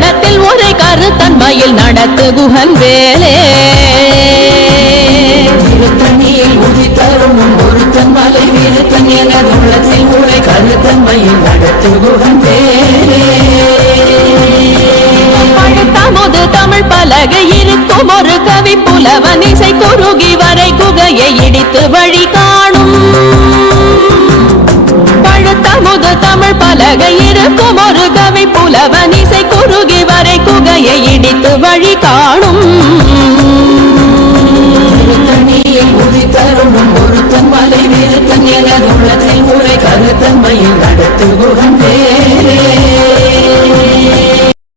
உள்ளத்தில் ஒரே கருத்தன்மையில் நடத்து குகன் வேலே திருத்தணியில் உதித்தரும் ஒருத்தன் மலை வீரத்தன் என உள்ளத்தில் ஒரே கருத்தன்மையில் நடத்து குகன் வேலே பழுத்தமுது தமிழ் பலகை இருக்கும் ஒரு கவி புலவன் இசை குறுகி வரை குகையை இடித்து வழி காணும் பழுத்தமுது தமிழ் பலகை இருக்கும் ஒரு கவி புலவன்